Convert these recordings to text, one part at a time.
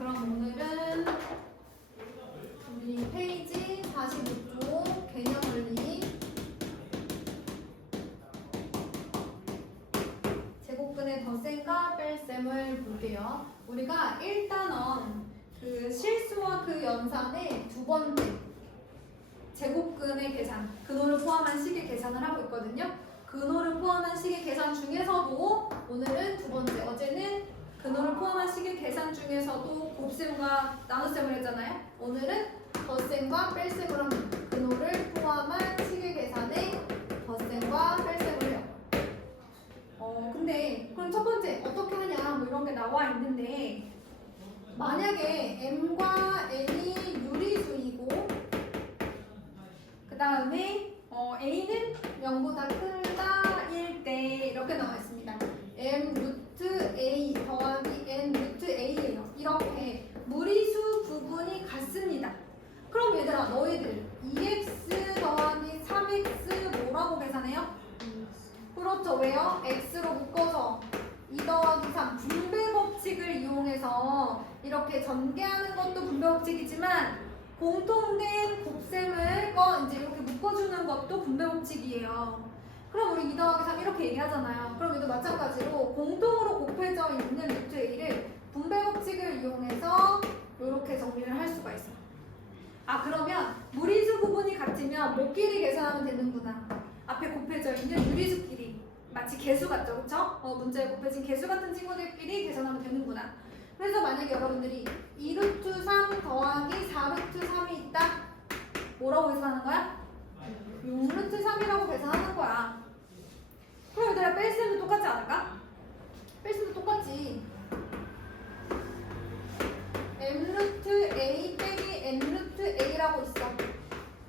그럼 오늘은 우리 페이지 45쪽 개념 원리 제곱근의 덧셈과 뺄셈을 볼게요. 우리가 1단원 그 실수와 그 연산의 두 번째 제곱근의 계산, 근호를 포함한 식의 계산을 하고 있거든요. 근호를 포함한 식의 계산 중에서도 오늘은 두 번째, 어제는 근호를 포함한 식의 계산 중에서도 곱셈과 나눗셈을 했잖아요. 오늘은 덧셈과 뺄셈을 합니다. 근호를 포함한 식의 계산에 덧셈과 뺄셈을 해요. 근데 그럼 첫 번째 어떻게 하냐 뭐 이런 게 나와 있는데, 만약에 m과 n이 유리수이고 그 다음에 a는 0보다 크다 1 때 이렇게 나와 있습니다. m 루트 a 더하기 n 루트 a예요. 이렇게 무리수 부분이 같습니다. 그럼 얘들아, 너희들 2x 더하기 3x 뭐라고 계산해요? 그렇죠. 왜요? x로 묶어서 2 더하기 3 분배 법칙을 이용해서 이렇게 전개하는 것도 분배 법칙이지만 공통된 곱셈을 이제 이렇게 묶어주는 것도 분배 법칙이에요. 그럼 우리 2 더하기 3 이렇게 얘기하잖아요. 그럼 얘도 마찬가지로 공통으로 곱해져 있는 루트 a를 분배 법칙을 이용해서 이렇게 정리를 할 수가 있어요. 그러면 무리수 부분이 같으면 뭐끼리 계산하면 되는구나. 앞에 곱해져 있는 유리수끼리 마치 개수 같죠, 그렇죠? 문제에 곱해진 개수 같은 친구들끼리 계산하면 되는구나. 그래서 만약에 여러분들이 2루트 3 더하기 4루트 3이 있다, 뭐라고 계산하는 거야? 6루트 3이라고 계산하는 거야. 그럼 얘들아, 뺄셈도 똑같지 않을까? 뺄셈도 똑같지. m루트 a 빼기 n루트 a라고 있어.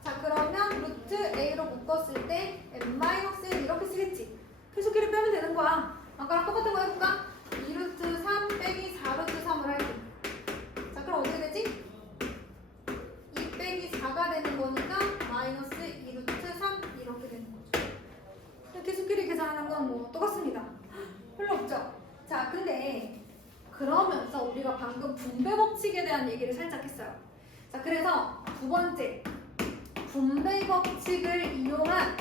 자, 그러면 루트 a로 묶었을 때 n-1 이렇게 쓰겠지. 계속끼리 빼면 되는 거야. 아까랑 똑같은 거 해볼까? 2루트 3 빼기 4루트 3을 할게. 자, 그럼 어떻게 되지? 2 빼기 4가 되는 거니까 마이너스 2루트 3 이렇게 되는 거죠. 계속끼리 계산하는 건 뭐 똑같습니다. 별로 없죠? 자, 근데 그러면서 우리가 방금 분배 법칙에 대한 얘기를 살짝 했어요. 자, 그래서 두 번째, 분배 법칙을 이용한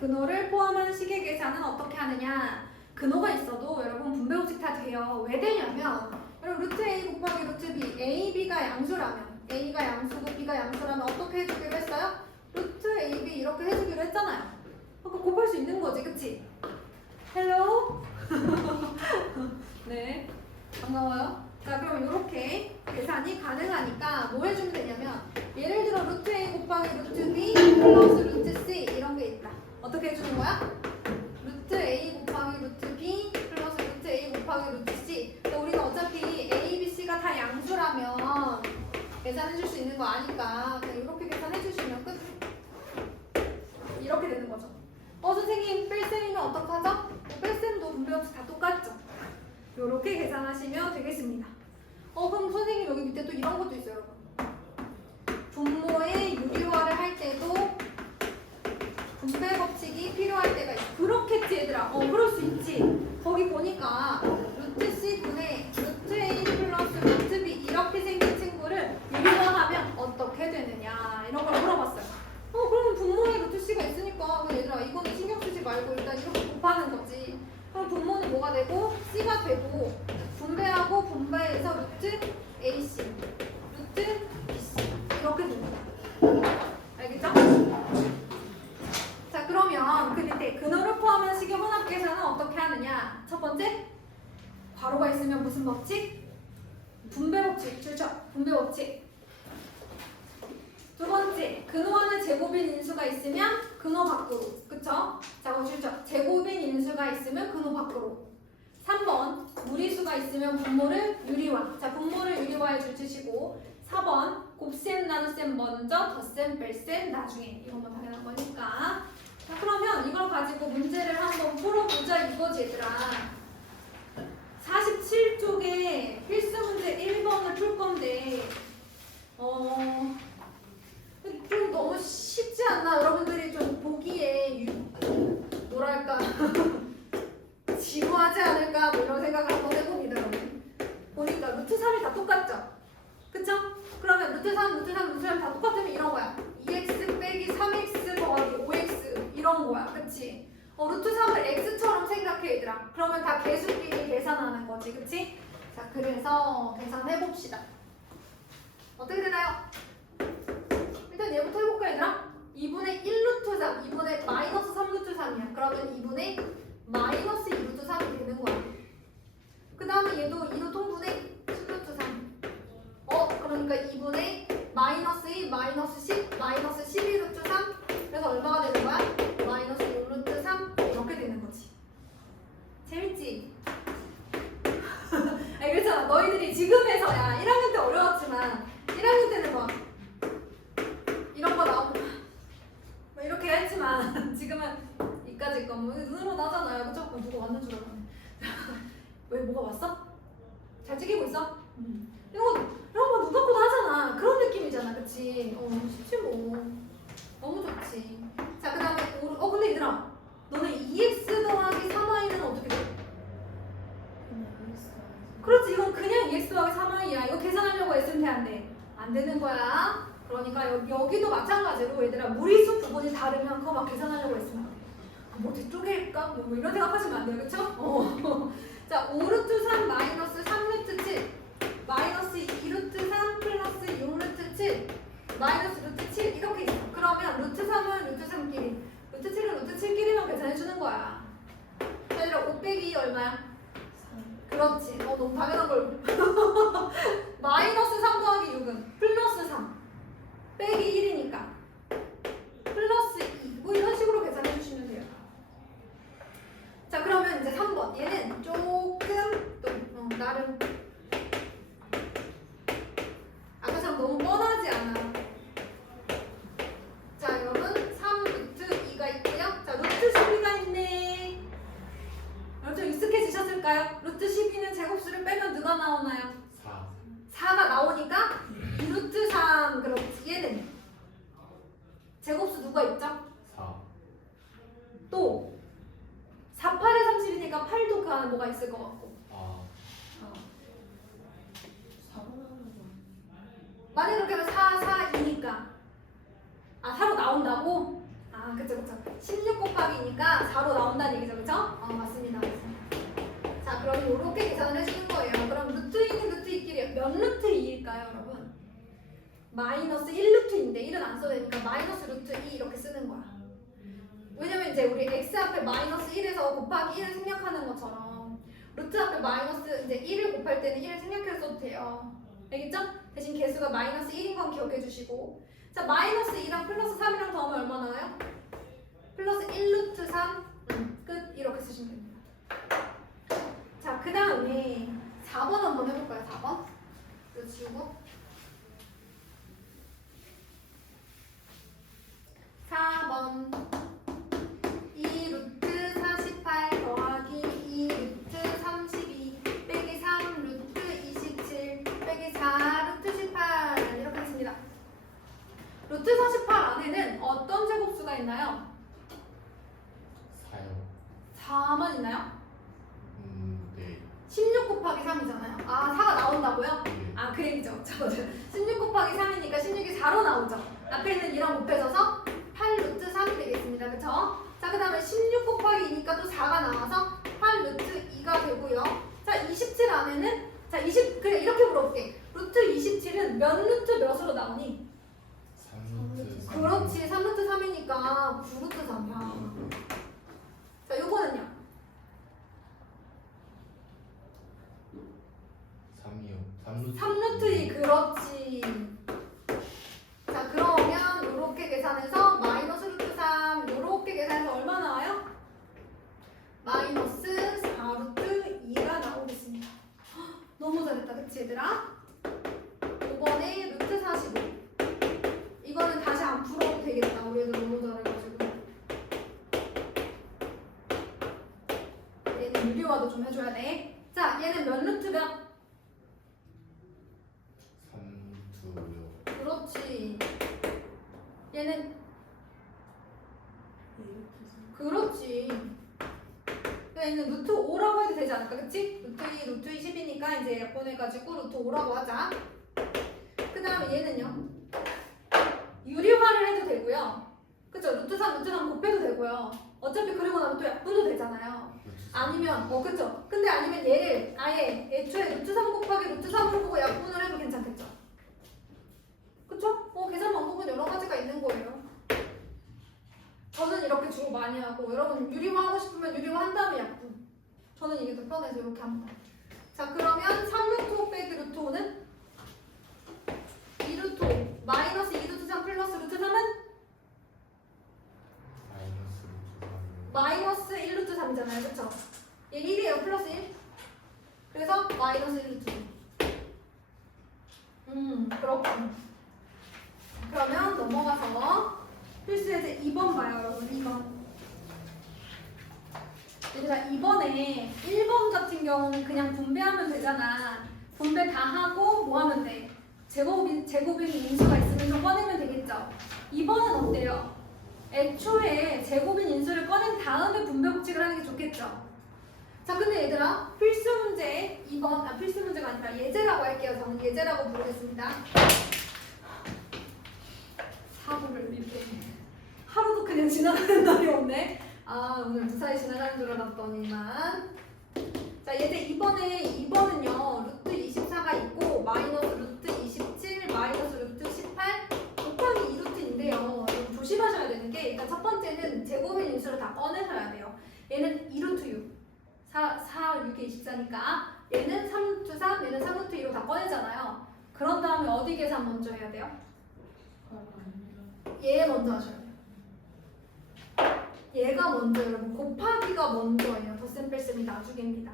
근호를 포함한 식의 계산은 어떻게 하느냐. 근호가 있어도 여러분 분배 법칙 다 돼요. 왜 되냐면 여러분 루트 a 곱하기 루트 b, a, b가 양수라면, a가 양수고 b가 양수라면 어떻게 해주기로 했어요? 루트 a, b 이렇게 해주기로 했잖아요. 그럼 곱할 수 있는 거지, 그치? 헬로? 네, 반가워요. 자, 그럼 이렇게 계산이 가능하니까 뭐 해주면 되냐면, 예를 들어 루트 a 곱하기 루트 b 플러스 루트 c 이런 게 있다. 어떻게 해주는 거야? 루트 a 곱하기 루트 b 플러스 루트 a 곱하기 루트 c. 그러니까 우리가 어차피 a, b, c가 다 양수라면 계산해줄 수 있는 거 아니까 그냥 이렇게 계산해주시면 끝. 이렇게 되는 거죠. 선생님, 뺄셈이면 어떡하죠? 뺄셈도 분배법칙 다 똑같죠? 이렇게 계산하시면 되겠습니다. 그럼 선생님 여기 밑에 또 이런 것도 있어요, 여러분. 분모의 유리화를 할 때도 분배 법칙이 필요할 때가 있어. 그렇겠지, 얘들아. 그럴 수 있지. 거기 보니까 루트 c 분의 루트 a 플러스 루트 b 이렇게 생긴 친구를 유리화하면 어떻게 되느냐 이런 걸 물어봤어요. 그러면 분모에 루트 c가 있으니까 얘들아 이거는 신경 쓰지 말고 일단 이렇게 곱하는 거지. 그럼 분모는 뭐가 되고 c가 되고, 분배하고 분배해서 루트 ac, 루트 bc 이렇게 됩니다. 알겠죠? 자, 그러면 그 밑에 근호를 포함한 식의 혼합 계산은 어떻게 하느냐? 첫 번째, 괄호가 있으면 무슨 법칙? 분배 법칙, 그렇죠? 분배 법칙. 두 번째, 근호하는 제곱인 인수가 있으면 근호 밖으로, 그쵸? 자, 그렇죠? 제곱인 인수가 있으면 근호 밖으로. 3번, 무리수가 있으면 분모를 유리화. 자, 분모를 유리화해 주시고. 4번, 곱셈, 나눗셈 먼저, 덧셈, 뺄셈 나중에. 이건 뭐 당연한 거니까. 자, 그러면 이걸 가지고 문제를 한번 풀어보자 이거지, 얘들아. 47쪽에 필수 문제 1번을 풀 건데, 좀 너무 쉽지 않나? 여러분들이 좀 보기에 뭐랄까 지루하지 않을까? 뭐 이런 생각을 한번 해봅니다, 여러분. 루트 3, 루트 3, 루트 3 다 똑같으면 이런 거야. 2x 빼기 3x 더하기 5x 이런 거야. 그치? 루트 3을 x처럼 생각해 얘들아. 그러면 다 개수끼리 계산하는 거지. 그치? 자, 그래서 계산해봅시다. 어떻게 되나요? 일단 얘부터 해볼까 얘들아? 2분의 1루트 3, 2분의 마이너스 3루트 3이야. 그러면 2분의 마이너스 2루트 3이 되는 거야. 그 다음에 얘도 2도 통분의 10루트 3. 그러니까 2분의 마이너스 2, 마이너스 10, 마이너스 12루트 3. 그래서 얼마가 되는 거야? 마이너스 6루트 3 이렇게 되는 거지. 재밌지? 아니 그렇잖아. 너희들이 지금에서야 1학년 때 어려웠지만 1학년 때는 막 이런 거 나오고 뭐 이렇게 했지만 지금은 이까짓 거 뭐 눈으로 나잖아요. 그쵸? 누가 왔는 줄 알았네. 왜 뭐가 왔어? 잘 찍히고 있어? 이런 거 눈 감고도 하잖아. 그런 느낌이잖아. 그치? 쉽지 뭐. 너무 좋지. 자, 그 다음에 근데 얘들아 너네 2x 더하기 3y는 어떻게 돼? 그렇지. 이건 그냥 2x 더하기 3y야. 이거 계산하려고 했으면 돼, 안 돼? 안 되는 거야. 그러니까 여기도 마찬가지로 얘들아 무리수 부분이 다르면 그거 막 계산하려고 했으면 뭐 뒤쪽일까? 뭐 이런 생각하시면 안 돼요. 그쵸? 자, 5루트 3 마이너스 3루트 7 마이너스 2루트 3 플러스 6루트 7 마이너스 루트 7 이렇게 있어. 그러면 루트 3은 루트 3끼리 루트 7은 루트 7끼리만 계산해주는 거야. 자, 얘들아 5 빼기 2 얼마야? 그렇지. 너무 당연한 걸. 마이너스 3 더하기 6은 플러스 3 빼기 1이니까 플러스 2. 뭐 이런 식으로 계산해 주시면 돼요. 자, 그러면 이제 3번. 얘는 조금 또 나름 아까처럼 너무 뻔하지 않아. 자, 여러분 3 루트 2가 있고요. 자, 루트 12가 있네. 여러분 좀 익숙해지셨을까요? 루트 12는 제곱수를 빼면 누가 나오나요? 4가 나오니까 2루트 3. 그렇지. 얘는 제곱수 누가 있죠? 4. 또 4, 8에 30이니까 8도 그 안에 뭐가 있을 것 같고. 만약에 그렇게 하면 4, 4, 2니까 4로 나온다고? 그쵸. 16 곱하기니까 4로 나온다는 얘기죠. 그쵸? 맞습니다. 자, 그럼 이렇게 계산을 해주는 거예요. 그럼 루트 2는 루트 2끼리 몇 루트 2일까요, 여러분? 마이너스 1루트인데 1은 안 써도 되니까 마이너스 루트 2 이렇게 쓰는 거야. 왜냐면 이제 우리 x 앞에 마이너스 1에서 곱하기 1을 생략하는 것처럼 루트 앞에 마이너스 이제 1을 곱할 때는 1을 생략해서도 돼요. 알겠죠? 대신 개수가 마이너스 1인 건 기억해 주시고. 자, 마이너스 2랑 플러스 3이랑 더하면 얼마 나와요? 플러스 1루트 3 끝. 이렇게 쓰시면 됩니다. 자, 그 다음에 4번 한번 해볼까요? 4번 이거 지우고 4번 2루트 48 더하기 2루트 32 빼기 3루트 27 빼기 4루트 18 이렇게 있습니다. 루트 48 안에는 어떤 제곱수가 있나요? 4요. 4만 있나요? 네. 16 곱하기 3이잖아요. 4가 나온다고요? 네. 그 얘기죠. 16 곱하기 3이니까 16이 4로 나오죠. 앞에 있는 2랑 곱해져서 8 루트 3이 되겠습니다. 그쵸? 자, 그 다음에 16 곱하기 2니까 또 4가 나와서 8 루트 2가 되고요. 자, 27 안에는 그래 이렇게 물어볼게. 루트 27은 몇 루트 몇으로 나오니? 3루트 3. 그렇지. 3루트 3이니까 9루트 3이야. 자, 요거는요? 3이요. 3루트 2. 그렇지. 자, 그러면 요렇게 계산해서 마이너스 루트 3 요렇게 계산해서 얼마 나와요? 마이너스 4루트 2가 나오겠습니다. 너무 잘했다. 그치 얘들아? 5번에 루트 45. 이거는 다시 안 풀어도 되겠다. 우리 애들 너무 잘해가지고. 얘는 유리화도 좀 해줘야 돼. 자, 얘는 몇 루트 몇? 3루트요. 그렇지. 얘는 그렇지. 얘는 루트 5라고 해도 되지 않을까? 그치? 루트 2, 루트 20이니까 이제 약분해가지고 루트 5라고 하자. 그 다음에 얘는요. 유리화를 해도 되고요. 그쵸? 루트 3 곱해도 되고요. 어차피 그리고 나면 또 약분도 되잖아요. 아니면 그쵸? 근데 아니면 얘를 아예 애초에 루트 3 곱하기 루트 3으로 보고 약분을 해도 괜찮겠죠? 그쵸? 계산 방법은 여러 가지가 있는 거예요. 저는 이렇게 주로 많이 하고 여러분 유리화 하고 싶으면 유리화 한 다음에 약분. 저는 이게 더 편해서 이렇게 합니다. 자 그러면 3루트 5 빼기 루트 5는 2루트 5 마이너스 2루트 3 플러스 루트 3은 마이너스 1루트 3이잖아요. 그쵸? 얘 1이에요. 플러스 1. 그래서 마이너스 1루트 2. 그렇군. 그러면 넘어가서 필수 예제 2번 봐요. 여러분 2번. 얘들아 2번에 1번 같은 경우는 그냥 분배하면 되잖아. 분배 다 하고 뭐 하면 돼? 제곱인 인수가 있으면 좀 꺼내면 되겠죠? 2번은 어때요? 애초에 제곱인 인수를 꺼낸 다음에 분배 법칙을 하는 게 좋겠죠? 자 근데 얘들아 필수 문제 2번 필수 문제가 아니라 예제라고 할게요. 저는 예제라고 부르겠습니다. 사고를 이렇게 하루도 그냥 지나가는 날이 없네. 오늘 무사히 지나가는 줄 알았더니만. 자 예제 2번은요 루트 24가 있고 마이너스 루트 27 마이너스 루트 18 곱하기 2루트인데요. 조심하셔야 되는 게 일단 첫 번째는 제곱인 인수를 다 꺼내셔야 돼요. 얘는 2루트 6 4, 6에 24니까 얘는 3루트 3 얘는 3루트 2로 다 꺼내잖아요. 그런 다음에 어디 계산 먼저 해야 돼요? 얘 먼저 하셔야 돼요. 얘가 먼저 여러분 곱하기가 먼저예요. 덧셈 뺄셈이 나중입니다.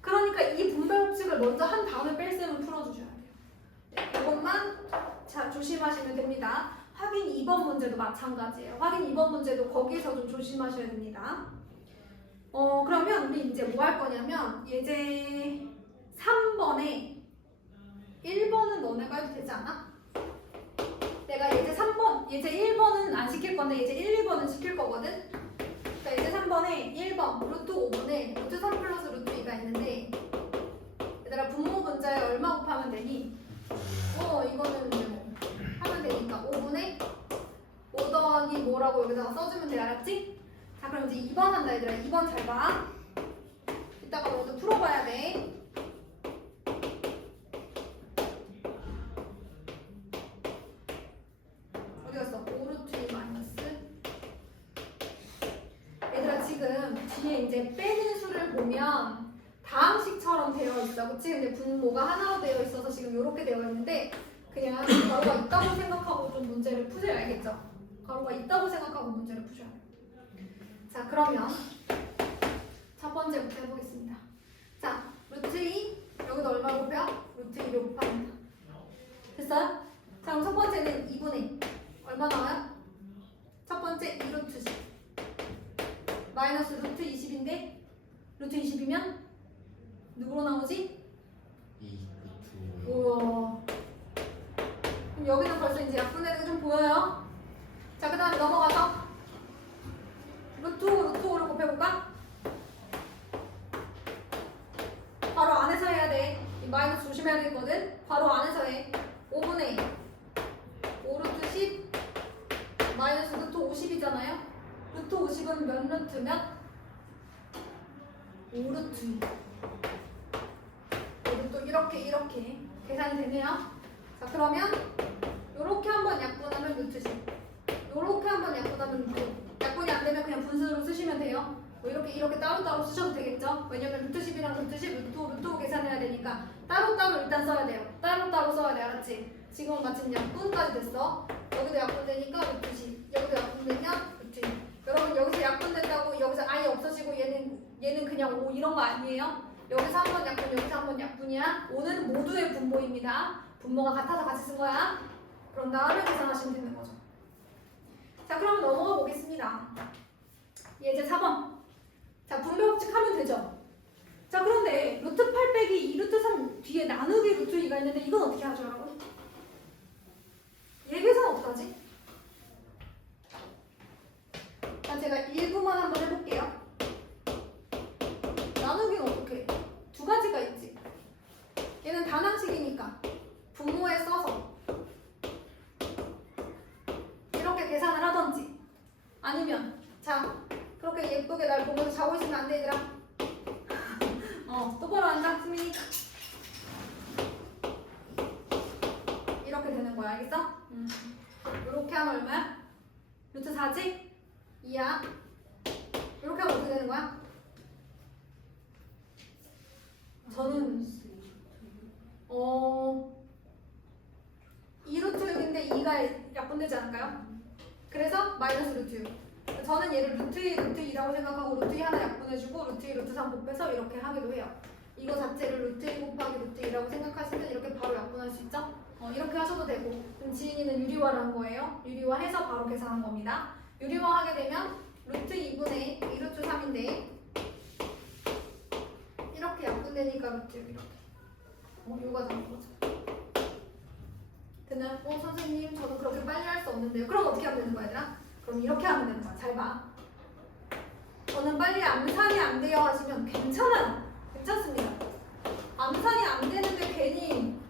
그러니까 이 분배 법칙을 먼저 한 다음에 뺄셈을 풀어주셔야 돼요. 이것만 자 조심하시면 됩니다. 확인 2번 문제도 마찬가지예요. 확인 2번 문제도 거기서 좀 조심하셔야 됩니다. 그러면 우리 이제 뭐 할 거냐면 예제 3번에 1번은 너네가 해도 되지 않아? 내가 예제 3번, 예제 1번은 안 시킬 건데 예제 1, 2번은 시킬 거거든? 자, 예제 3번에 1번, 루트 5번에 루트 3 플러스 루트 2가 있는데 얘들아 분모 분자에 얼마 곱하면 되니? 이거는 이제 뭐 하면 되니까 5분의 5 더하기 뭐라고 여기다가 써주면 돼. 알았지? 자 그럼 이제 2번 한다 얘들아. 2번 잘 봐. 이따가 너도 풀어봐야 돼. 어디 갔어? 5루트 2 마이너스. 얘들아 지금 뒤에 이제 빼는 수를 보면 다항식처럼 되어 있어. 그치? 근데 분모가 하나로 되어 있어서 지금 이렇게 되어 있는데 그냥 가로가 있다고 생각하고 좀 문제를 푸세요. 알겠죠? 가로가 있다고 생각하고 문제를 푸셔야 돼요. 자 그러면 첫 번째부터 해보겠습니다. 자 루트 2 여기다 얼마 곱해요? 루트 2로 곱합니다. 됐어요? 자 그럼 첫 번째는 2분의 얼마 나와요? 첫 번째 2루트 10 마이너스 루트 20인데 루트 20이면 누구로 나오지? 2루트 5요. 우와. 그럼 여기는 벌써 이제 약분되는 게 좀 보여요? 자 그 다음에 넘어가서 루트 5를 곱해볼까? 바로 안에서 해야 돼. 이 마이너스 조심해야 되거든. 바로 안에서 해. 5분의 5 루트 10 마이너스 루트 50이잖아요. 루트 50은 몇 루트면? 5루트. 여기 또 이렇게 계산이 되네요. 자 그러면 요렇게 한번 약분하면 루트 10 요렇게 한번 약분하면 루트 약분이 안 되면 그냥 분수로 쓰시면 돼요. 뭐 이렇게 따로따로 쓰셔도 되겠죠? 왜냐면 루트 10이랑 루트 10, 루트 5 계산해야 되니까 따로따로 일단 써야 돼요. 따로따로 써야 돼. 알았지? 지금은 마침 약분까지 됐어. 여기도 약분되니까 루트 10 여기도 약분되면 루트 2 여러분 여기서 약분된다고 여기서 아예 없어지고 얘는 그냥 5 이런 거 아니에요? 여기서 한 번 약분 여기서 한 번 약분이야. 5는 모두의 분모입니다. 분모가 같아서 같이 쓴 거야. 그런 다음에 계산하시면 되는 거죠. 자 그러면 넘어가 보겠습니다. 예제 4번. 자 분배 법칙 하면 되죠. 자 그런데 루트 8 빼기 2루트 3 뒤에 나누기 루트 2가 있는데 이건 어떻게 하죠 여러분? 얘 계산 어떡하지? 자 제가 일부만 한번 해볼게요. 나누기는 어떻게 해? 두 가지가 있지. 얘는 단항식이니까 분모에 써서 똑바로 앉아, 승민이. 이렇게 되는 거야, 알겠어? 이렇게 하면 얼마야? 루트 4지? 2야. 이렇게 하면 어떻게 되는 거야? 저는 2루트 6인데 2가 약분되지 않을까요? 그래서 마이너스 루트 6. 저는 얘를 루트 2, 루트 2라고 생각하고 루트 2 하나 약분해주고 루트 2, 루트 3 곱해서 이렇게 하기도 해요. 이거 자체를 루트 2 곱하기 루트 2라고 생각하시면 이렇게 바로 약분할 수 있죠? 이렇게 하셔도 되고. 그럼 지인이는 유리화라는 거예요. 유리화해서 바로 계산한 겁니다. 유리화하게 되면 루트 2분의 2루트 3인데 이렇게 약분되니까 루트 6 이렇게. 이거가 되는 거죠. 그냥 선생님 저도 그렇게 빨리 할 수 없는데요. 그럼 어떻게 하면 되는 거야 얘들아? 그럼 이렇게 하면 되는 거야. 잘 봐. 저는 빨리 암산이 안 돼요 하시면 괜찮아요. 괜찮습니다. 암산이 안 되는데 괜히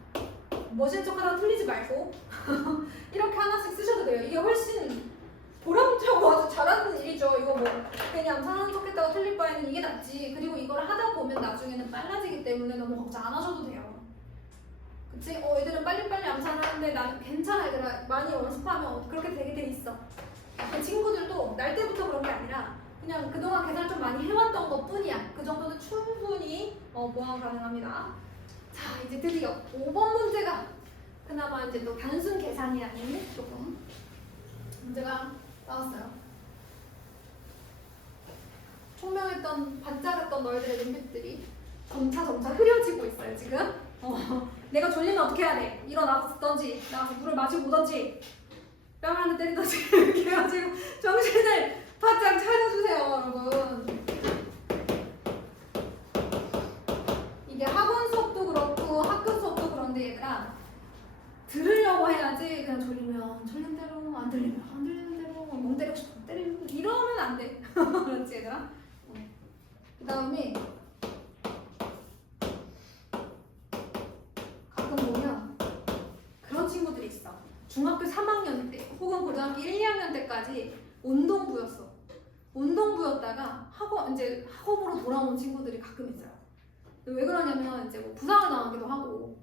멋진 척하다 틀리지 말고 이렇게 하나씩 쓰셔도 돼요. 이게 훨씬 보람차고 아주 잘하는 일이죠. 이거 뭐 괜히 암산하는 척했다고 틀릴 바에는 이게 낫지. 그리고 이걸 하다 보면 나중에는 빨라지기 때문에 너무 걱정 안 하셔도 돼요. 그치? 애들은 빨리빨리 암산을 하는데 나는 괜찮아 얘들아. 많이 연습하면 그렇게 되게 돼 있어. 그 친구들도 날 때부터 그런 게 아니라 그냥 그동안 계산을 좀 많이 해왔던 것 뿐이야. 그 정도는 충분히 모함 가능합니다. 자, 이제 드디어 5번 문제가 그나마 이제 또 단순 계산이 아닌 조금 문제가 나왔어요. 총명했던 반짝였던 너희들의 눈빛들이 점차 흐려지고 있어요 지금. 내가 졸리면 어떻게 해야 돼? 일어나서든지 나가서 물을 마시고 오든지 뺨을 한 대 때리든지 이렇게 해가지고 정신을 바짝 차려주세요 여러분. 이게 학원 수업도 그렇고 학교 수업도 그런데 얘들아 들으려고 해야지. 그냥 졸리면 졸린 대로 안 들리면 안 들리는 대로 멍 때리고 싶으면 때리고 이러면 안 돼. 그렇지 얘들아? 그 다음에 가끔 보면 그런 친구들이 있어. 중학교 3학년 때 혹은 고등학교 1, 2학년 때까지 운동부였어. 운동부였다가 학업으로 돌아온 친구들이 가끔 있어요. 왜 그러냐면 이제 뭐 부상을 당하기도 하고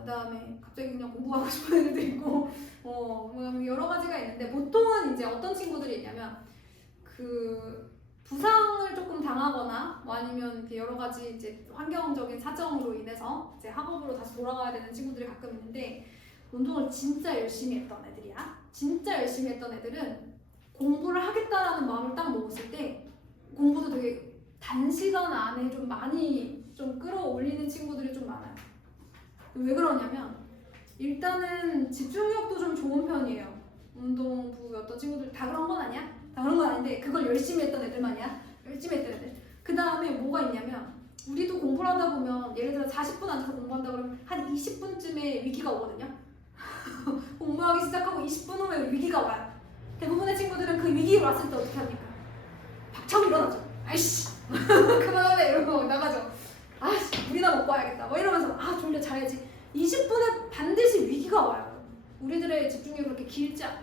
그다음에 갑자기 그냥 공부하고 싶은 애들도 있고 뭐 여러 가지가 있는데 보통은 이제 어떤 친구들이 있냐면 그 부상을 조금 당하거나 뭐 아니면 이렇게 여러 가지 이제 환경적인 사정으로 인해서 이제 학업으로 다시 돌아가야 되는 친구들이 가끔 있는데 운동을 진짜 열심히 했던 애들이야. 진짜 열심히 했던 애들은 공부를 하겠다라는 마음을 딱 먹었을 때 공부도 되게 단시간 안에 좀 많이 좀 끌어올리는 친구들이 좀 많아요. 왜 그러냐면 일단은 집중력도 좀 좋은 편이에요. 운동부 어떤 친구들 다 그런 건 아니야? 다 그런 건 아닌데 그걸 열심히 했던 애들만이야. 열심히 했던 애들. 그 다음에 뭐가 있냐면 우리도 공부를 하다 보면 예를 들어 40분 앉아서 공부한다 그러면 한 20분쯤에 위기가 오거든요. 공부하기 시작하고 20분 후에 위기가 와요. 대부분의 친구들은 그 위기가 왔을 때 어떻게 합니까? 박차고 일어나죠. 아이씨 그만해 이러고 나가죠. 아이씨 물이나 먹고 와야겠다 뭐 이러면서 졸려 자야지. 20분에 반드시 위기가 와요. 우리들의 집중력이 그렇게 길지 않아.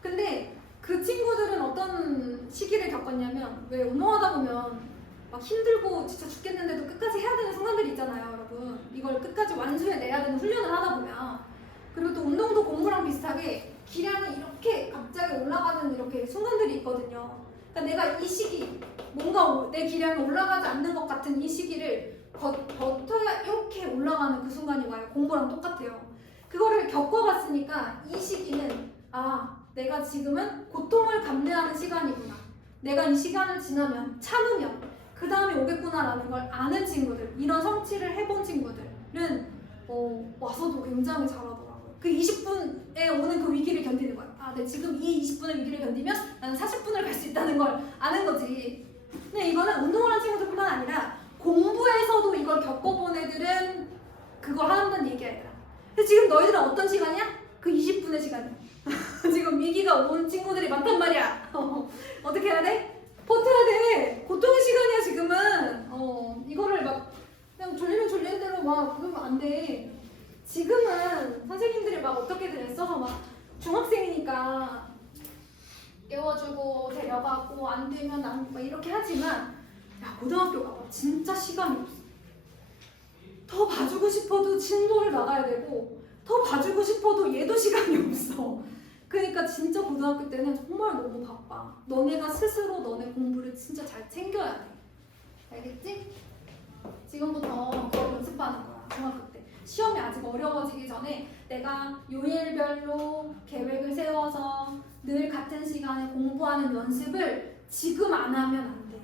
근데 그 친구들은 어떤 시기를 겪었냐면 왜 운동하다 보면 막 힘들고 진짜 죽겠는데도 끝까지 해야 되는 순간들이 있잖아요 여러분. 이걸 끝까지 완수해내야 되는 훈련을 하다 보면. 그리고 또 운동도 공부랑 비슷하게 기량이 이렇게 갑자기 올라가는 이렇게 순간들이 있거든요. 그러니까 내가 이 시기 뭔가 내 기량이 올라가지 않는 것 같은 이 시기를 버텨야 이렇게 올라가는 그 순간이 와요. 공부랑 똑같아요. 그거를 겪어봤으니까 이 시기는 내가 지금은 고통을 감내하는 시간이구나. 내가 이 시간을 지나면 참으면 그 다음에 오겠구나라는 걸 아는 친구들, 이런 성취를 해본 친구들은 와서도 굉장히 잘하더라고요. 그 20분에 오는 그 위기를 견디는 거예요. 내 지금 이 20분의 위기를 견디면 나는 40분을 갈 수 있다는 걸 아는 거지. 근데 이거는 운동을 하는 친구들뿐만 아니라 공부에서도 이걸 겪어본 애들은 그걸 한다는 얘기야 얘들아. 근데 지금 너희들은 어떤 시간이야? 그 20분의 시간이야. 지금 위기가 온 친구들이 많단 말이야. 어떻게 해야 돼? 버텨야 돼. 고통의 시간이야 지금은. 이거를 막 그냥 졸리면 졸리는 대로 막 그러면 안 돼. 지금은 선생님들이 막 어떻게든 애써서 막 중학생이니까 깨워주고 데려가고 안 되면 막 이렇게 하지만 야, 고등학교 가봐. 진짜 시간이 없어. 더 봐주고 싶어도 진도를 나가야 되고 더 봐주고 싶어도 얘도 시간이 없어. 그러니까 진짜 고등학교 때는 정말 너무 바빠. 너네가 스스로 너네 공부를 진짜 잘 챙겨야 돼. 알겠지? 지금부터 그걸 연습하는 거야. 중학교 때. 시험이 아직 어려워지기 전에 내가 요일별로 계획을 세워서 늘 같은 시간에 공부하는 연습을 지금 안 하면 안 돼.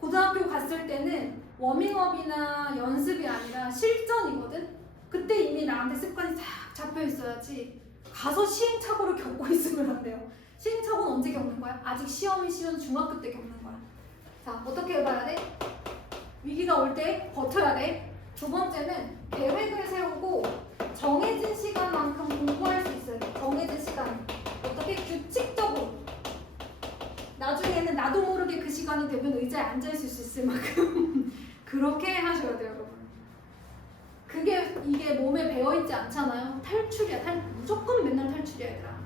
고등학교 갔을 때는 워밍업이나 연습이 아니라 실전이거든? 그때 이미 나한테 습관이 싹 잡혀 있어야지. 가서 시행착오를 겪고 있으면 안 돼요. 시행착오는 언제 겪는 거야? 아직 시험이 쉬운 중학교 때 겪는 거야. 자, 어떻게 해봐야 돼? 위기가 올 때 버텨야 돼. 두 번째는 계획을 세우고 정해진 시간만큼 공부할 수 있어야 돼. 정해진 시간. 어떻게 규칙적으로. 나중에는 나도 모르게 그 시간이 되면 의자에 앉아있을 수 있을 만큼 그렇게 하셔야 돼요, 여러분. 이게 몸에 배어있지 않잖아요. 탈출이야. 무조건 맨날 탈출이야, 얘들아.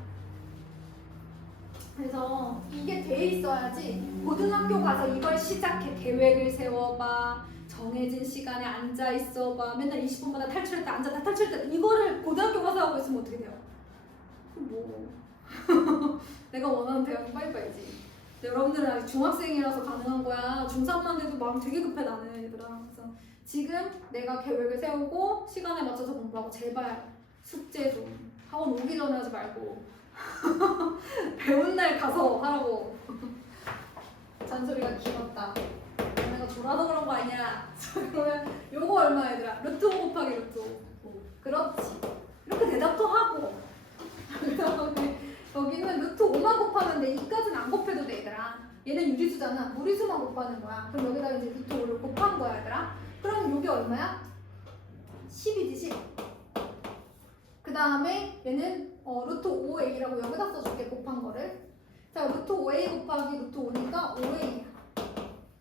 그래서 이게 돼 있어야지 고등학교 가서 이걸 시작해. 계획을 세워봐. 정해진 시간에 앉아 있어봐. 맨날 20분마다 탈출했다 앉았다 탈출했다. 이거를 고등학교 가서 하고 있으면 어떻게 돼요? 뭐 내가 원하는 대학은 빨리빨리지. 여러분들은 아직 중학생이라서 가능한 거야. 중3만 돼도 마음 되게 급해 나는 얘들아. 그래서 지금 내가 계획을 세우고 시간에 맞춰서 공부하고 제발 숙제 좀 학원 오기 전에 하지 말고 배운 날 가서 하라고. 잔소리가 길었다. 내가 졸아서 그런 거 아니야. 그러면 요거 얼마 얘들아? 루트 5 곱하기 루트 5. 그렇지. 이렇게 대답도 하고. 그다음에 여기는 루트 5만 곱하면 돼. 2까지는 안 곱해도 돼 얘들아. 얘는 유리수잖아. 무리수만 곱하는 거야. 그럼 여기다 이제 루트 5를 곱한 거야 얘들아. 그럼 이게 얼마야? 10이지 10. 그 다음에 얘는 루트 5a라고 여기다 써줄게. 곱한 거를. 자, 루트 5a 곱하기 루트 5니까 5a야.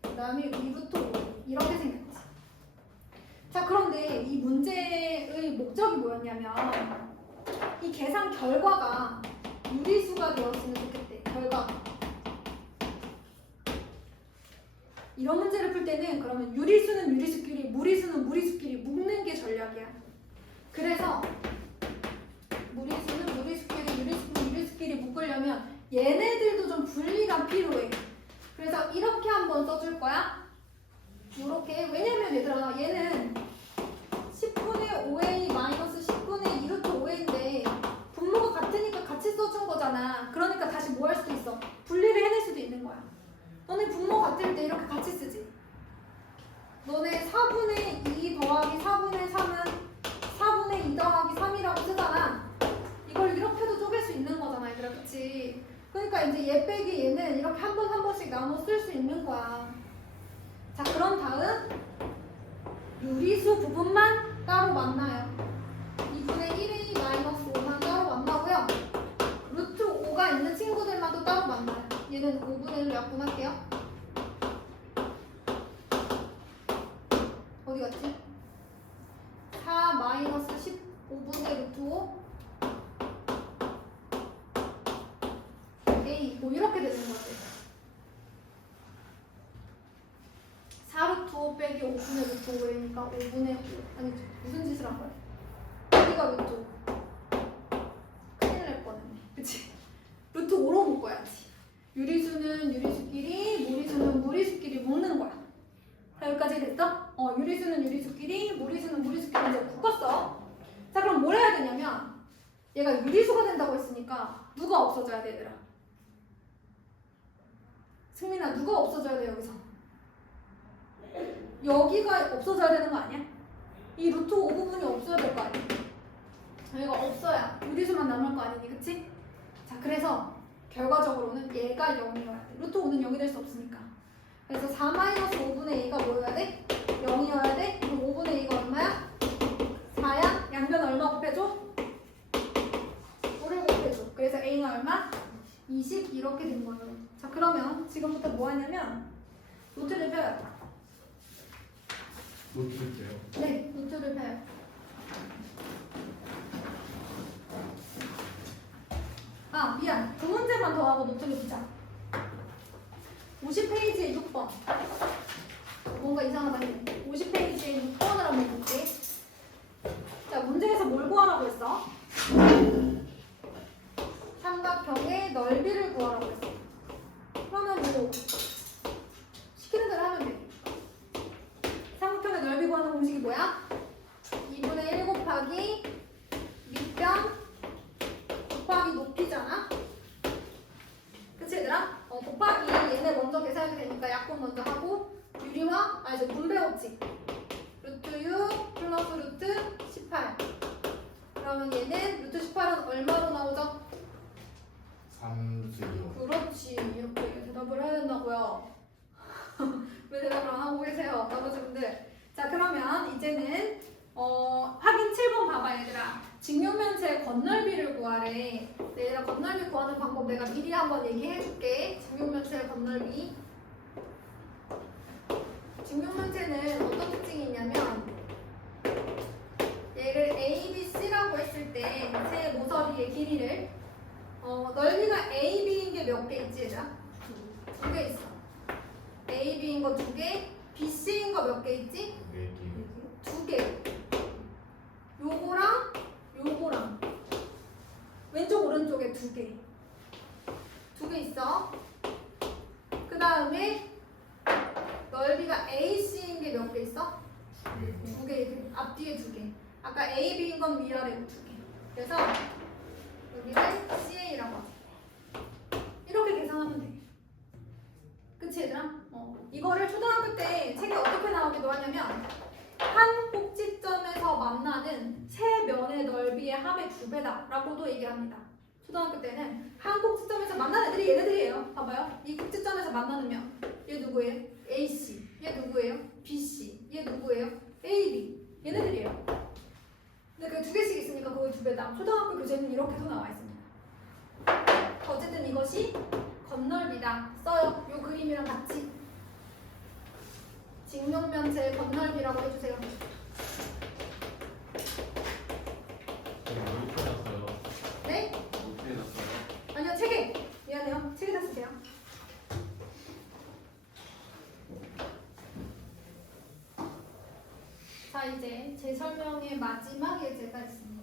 그 다음에 이 루트 5 이렇게 생겼지. 자, 그런데 이 문제의 목적이 뭐였냐면 이 계산 결과가 유리수가 되었으면 좋겠대. 결과. 이런 문제를 풀 때는 그러면 유리수는 유리수끼리, 무리수는 무리수끼리 묶는 게 전략이야. 그래서 무리수는 무리수끼리, 유리수는 유리수끼리 묶으려면 얘네들도 좀 분리가 필요해. 그래서 이렇게 한번 써줄 거야. 이렇게. 왜냐면 얘들아 얘는 10분의 5a 마이너스 10분의 2 루트 5a인데 분모가 같으니까 같이 써준 거잖아. 그러니까 다시 뭐 할 수도 있어? 분리를 해낼 수도 있는 거야. 너네 분모 같을 때 이렇게 같이 쓰지. 너네 4분의 2 더하기 4분의 3은 4분의 2 더하기 3이라고 쓰잖아. 이걸 이렇게도 쪼갤 수 있는 거잖아 얘들아. 그치? 그러니까 이제 얘 빼기 얘는 이렇게 한 번 한 번씩 나눠 쓸 수 있는 거야. 자, 그런 다음 유리수 부분만 따로 만나요. 2분의 1a 마이너스 5만 따로 만나고요. 루트 5가 있는 친구들만도 따로 만나요. 얘는 5분의 1로 약분할게요. 어디 갔지? 4 마이너스 15분의 루트 5 a 뭐 이렇게 되는 거지. 4루트 5 빼기 5분의 루트 5a니까 5분의 5. 아니 무슨 짓을 한 거야? 여기가 루트 5. 큰일 날 뻔했네. 그치? 루트 5로 묶어야지. 유리수는 유리수끼리, 무리수는 무리수끼리 묶는 거야. 자, 여기까지 됐어? 유리수는 유리수끼리, 무리수는 무리수끼리 이제 묶었어. 자, 그럼 뭘 해야 되냐면 얘가 유리수가 된다고 했으니까 누가 없어져야 돼 얘들아? 승민아, 누가 없어져야 돼 여기서? 여기가 없어져야 되는 거 아니야? 이 루트 5 부분이 없어야 될 거 아니야? 여기가 없어야 유리수만 남을 거 아니니, 그치? 자, 그래서 결과적으로는 얘가 0이어야 돼. 루트 5는 0이 될 수 없으니까. 그래서 4 마이너스 5분의 a가 뭐여야 돼? 0이어야 돼? 그럼 5분의 a가 얼마야? 4야? 양변 얼마 곱해줘? 5를 곱해줘. 그래서 a는 얼마? 20 이렇게 된 거예요. 자, 그러면 지금부터 뭐 하냐면 노트를 펴요. 노트를요? 네, 노트를 펴요. 아, 미안. 그 문제만 더 하고 노트를 펴자. 50페이지에 6번. 뭔가 이상하다. 50페이지에 6번을 한번 볼게. 자, 문제에서 뭘 구하라고 했어? 삼각형의 넓이를 구하라고 했어. 그러면 뭐 시키는 대로 하면 돼. 삼각형의 넓이 구하는 공식이 뭐야? 2분의 1 곱하기 밑변 곱하기 높이잖아. 그치 얘들아? 곱하기 얘네 먼저 계산해도 되니까 약분 먼저 하고 유리와 이제 분배 법칙 루트 6 플러스 루트 18. 그러면 얘는 루트 18은 얼마로 나오죠? 3수요. 그렇지. 이렇게 대답을 해야 된다고요. 왜 대답을 안 하고 계세요? 나머지 분들. 자 그러면 이제는 확인 7번 봐봐 얘들아. 직육면체의 건널비를 구하래. 얘들아 건널비 구하는 방법 내가 미리 한번 얘기해 줄게. 직육면체의 건널비. 직육면체는 어떤 특징이 있냐면 얘를 A, B, C라고 했을 때 세 모서리의 길이를 넓이가 A, B인 게 몇 개 있지 얘들아? 두 개 있어. A, B인 거 두 개, B, C인 거 몇 개 있지? 4개. 두 개. 요거랑 요거랑 왼쪽 오른쪽에 두 개. 두 개 있어. 그 다음에 넓이가 AC인 게 몇 개 있어? 두 개. 앞뒤에 두 개. 아까 A, B인 건 위아래로 두 개. 그래서 여기를 CA라고 하자. 이렇게 계산하면 돼. 그치 얘들아? 이거를 초등학교 때 책에 어떻게 나오기도 하냐면 한 꼭지점에서 만나는 세 면의 넓이의 합의 2배다 라고도 얘기합니다. 초등학교 때는 한 꼭지점에서 만나는 애들이 얘네들이에요. 봐봐요. 이 꼭지점에서 만나는 면. 얘 누구예요? AC. 얘 누구예요? BC. 얘 누구예요? AB. 얘네들이에요. 근데 그게 두 개씩 있으니까 그거 2배다. 초등학교 교재는 이렇게도 나와 있습니다. 어쨌든 이것이 건널비다. 써요. 요 그림이랑 같이. 직육면체의 건널비라고 해주세요. 못 해놨어요. 네? 못 해놨어요. 아니요, 책에. 미안해요. 책에다 쓰세요. 자, 이제 제 설명의 마지막 예제가 있습니다.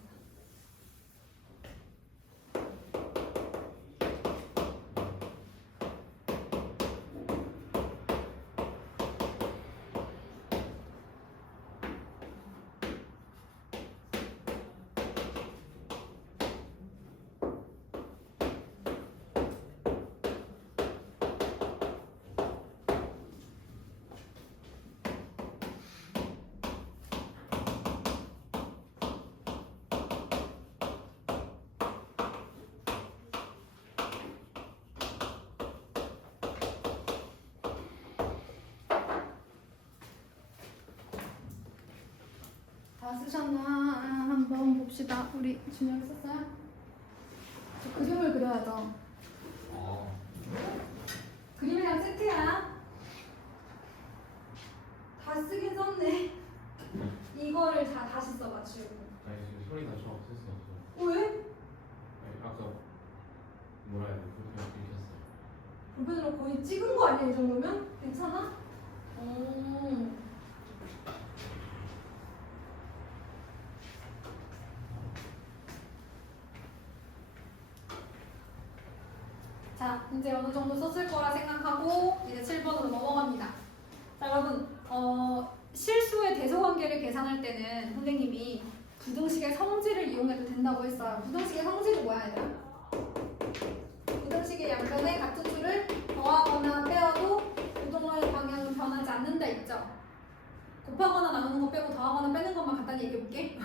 다 쓰셨나? 한번 봅시다. 우리 준혁이 썼어요? 저 그림을 그려야죠. 아, 그림이랑 세트야. 다 쓰긴 썼네. 이거를 다 다시 써봐, 지우고. 아니 지금 소리가 좀 없었어. 왜? 아니, 아까 뭐라 해야 돼? 그렇게 읽혔어. 볼펜으로 거의 찍은 거 아니야, 이 정도면? 괜찮아? 오. 자, 이제 어느 정도 썼을 거라 생각하고 이제 7번으로 넘어갑니다. 자, 여러분, 실수의 대소관계를 계산할 때는 선생님이 부등식의 성질을 이용해도 된다고 했어요. 부등식의 성질이 뭐야, 얘들아? 부등식의 양변에 같은 수를 더하거나 빼어도 부동어의 방향은 변하지 않는다 있죠? 곱하거나 나누는 거 빼고 더하거나 빼는 것만 간단히 얘기해볼게.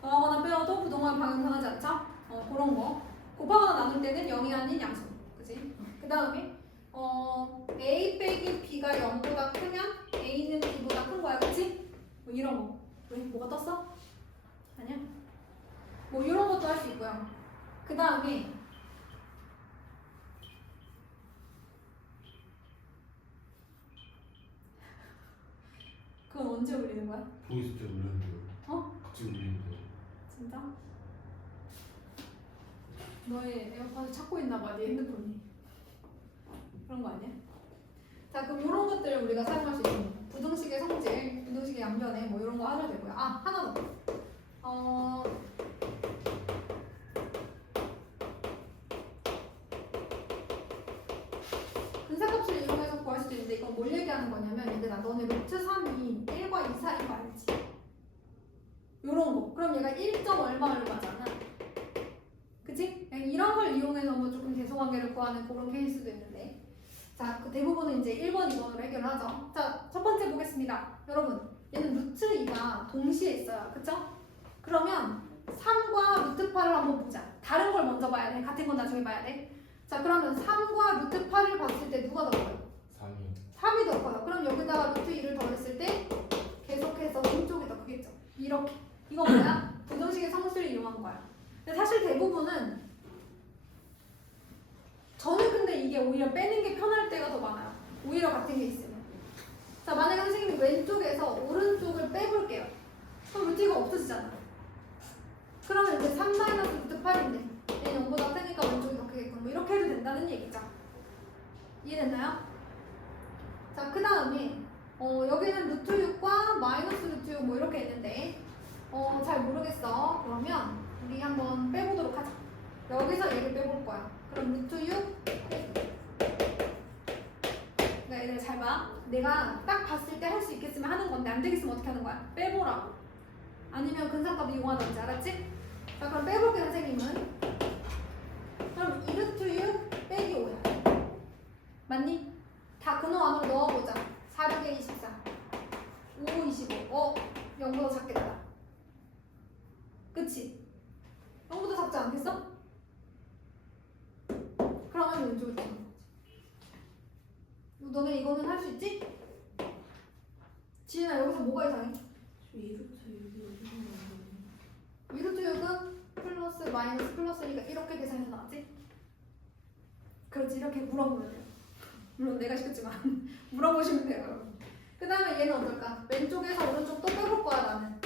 더하거나 빼어도 부동어의 방향은 변하지 않죠? 그런 거. 곱하거나 나눌 때는 0이 아닌 양수. 그치? 그 다음에 A 빼기 B가 0보다 크면 A는 B보다 큰 거야. 그치? 뭐 이런 거. 왜? 뭐가 떴어? 아니야? 뭐 이런 것도 할 수 있고요. 그 다음에 그건 언제 올리는 거야? 보이스 때 울렸는데요. 같이 울리는데요. 진짜? 너의 에어팟을 찾고 있나 봐, 네 핸드폰이. 그런 거 아니야? 자, 그럼 이런 것들을 우리가 사용할 수 있는 거. 부등식의 성질, 부등식의 양변에 뭐 이런 거 하셔도 되고요. 아, 하나 더. 근사값을 이용해서 구할 수도 있는데 이건 뭘 얘기하는 거냐면 얘들아 너네 루트 3이 1과 2 사이인 거 알지? 요런 거. 그럼 얘가 1. 얼마 얼마잖아. 그치? 이런 걸 이용해서 뭐 조금 대소관계를 구하는 그런 케이스도 있는데 자, 그 대부분은 이제 1번, 2번으로 해결을 하죠. 자, 첫 번째 보겠습니다. 여러분, 얘는 루트 2가 동시에 있어요. 그쵸? 그러면 3과 루트 8을 한번 보자. 다른 걸 먼저 봐야 돼. 같은 건 나중에 봐야 돼. 자, 그러면 3과 루트 8을 봤을 때 누가 더 커요? 3이요. 3이 더 커요. 그럼 여기다가 루트 2를 더했을 때 계속해서 왼쪽이 더 크겠죠. 이렇게. 이거 뭐야? 부등식의 성질을 이용한 거야. 근데 사실 대부분은 저는 근데 이게 오히려 빼는 게 편할 때가 더 많아요. 오히려 같은 게 있으면. 자, 만약에 선생님이 왼쪽에서 오른쪽을 빼볼게요. 그럼 루트 2가 없어지잖아. 그러면 이제 3 루트 8인데 얘는 0보다 크니까 왼쪽이 더 크겠군. 뭐 이렇게 해도 된다는 얘기죠. 이해됐나요? 자, 그 다음에 여기는 루트 6과 마이너스 루트 6 뭐 이렇게 있는데 잘 모르겠어. 그러면 우리 한번 빼보도록 하자. 여기서 얘를 빼볼 거야. 그럼 루트 6 그러니까 얘들 잘 봐. 내가 딱 봤을 때 할 수 있겠으면 하는 건데 안 되겠으면 어떻게 하는 거야? 빼보라고. 아니면 근사값 이용하던지 알았지? 자, 그럼 빼볼게 선생님은. 그럼 2루트 6 빼기 5야. 맞니? 다 근호 안으로 넣어보자. 4, 6에 24 5, 25 0보다 작겠다. 그치? 0보다 작지 않겠어? 그러면 왼쪽을 빼는 거지. 너네 이거는 할 수 있지? 지은아 여기서 뭐가 이상해? 2루트 6은 플러스 마이너스 플러스니까 이렇게 계산해서 나왔지? 그렇지, 이렇게 물어보면 돼요. 물론 내가 시켰지만 물어보시면 돼요 여러분. 그 다음에 얘는 어떨까? 왼쪽에서 오른쪽 또 빼볼 거야 나는.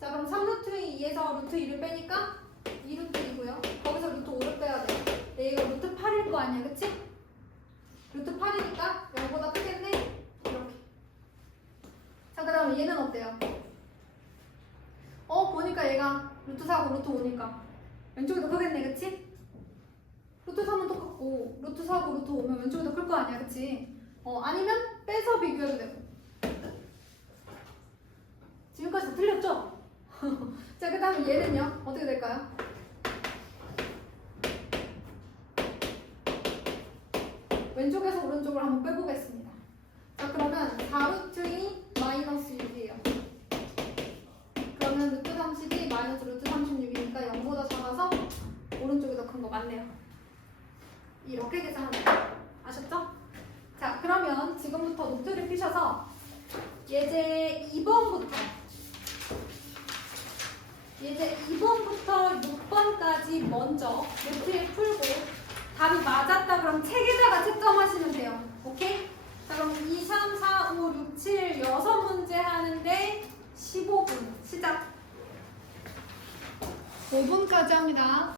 자, 그럼 3루트 2에서 루트 2를 빼니까 2루트 2고요 거기서 루트 5를 빼야 돼. 근데 얘가 루트 8일 거 아니야, 그치? 루트 8이니까 0보다 크겠네? 이렇게. 자, 그 다음에 얘는 어때요? 보니까 얘가 루트 4고 루트 5니까 왼쪽이 더 크겠네, 그치? 루트 3은 똑같고 루트 4고 루트 5면 왼쪽이 더 클 거 아니야, 그치? 아니면 빼서 비교해도 되고. 지금까지 다 틀렸죠? 자, 그 다음에 얘는요? 어떻게 될까요? 왼쪽에서 오른쪽을 한번 빼보겠습니다. 자, 그러면 4루트 2 마이너스 6이에요. 그러면 루트 30이 마이너스 루트 36이니까 0보다 작아서 오른쪽이 더 큰 거 맞네요. 이렇게 계산하는 거예요. 아셨죠? 자, 그러면 지금부터 노트를 피셔서 예제 2번부터 6번까지 먼저 노트에 풀고 답이 맞았다 그럼 책에다가 채점하시면 돼요. 오케이? 자, 그럼 2, 3, 4, 5, 6, 7, 6문제 하는데 15분 시작. 5분까지 합니다.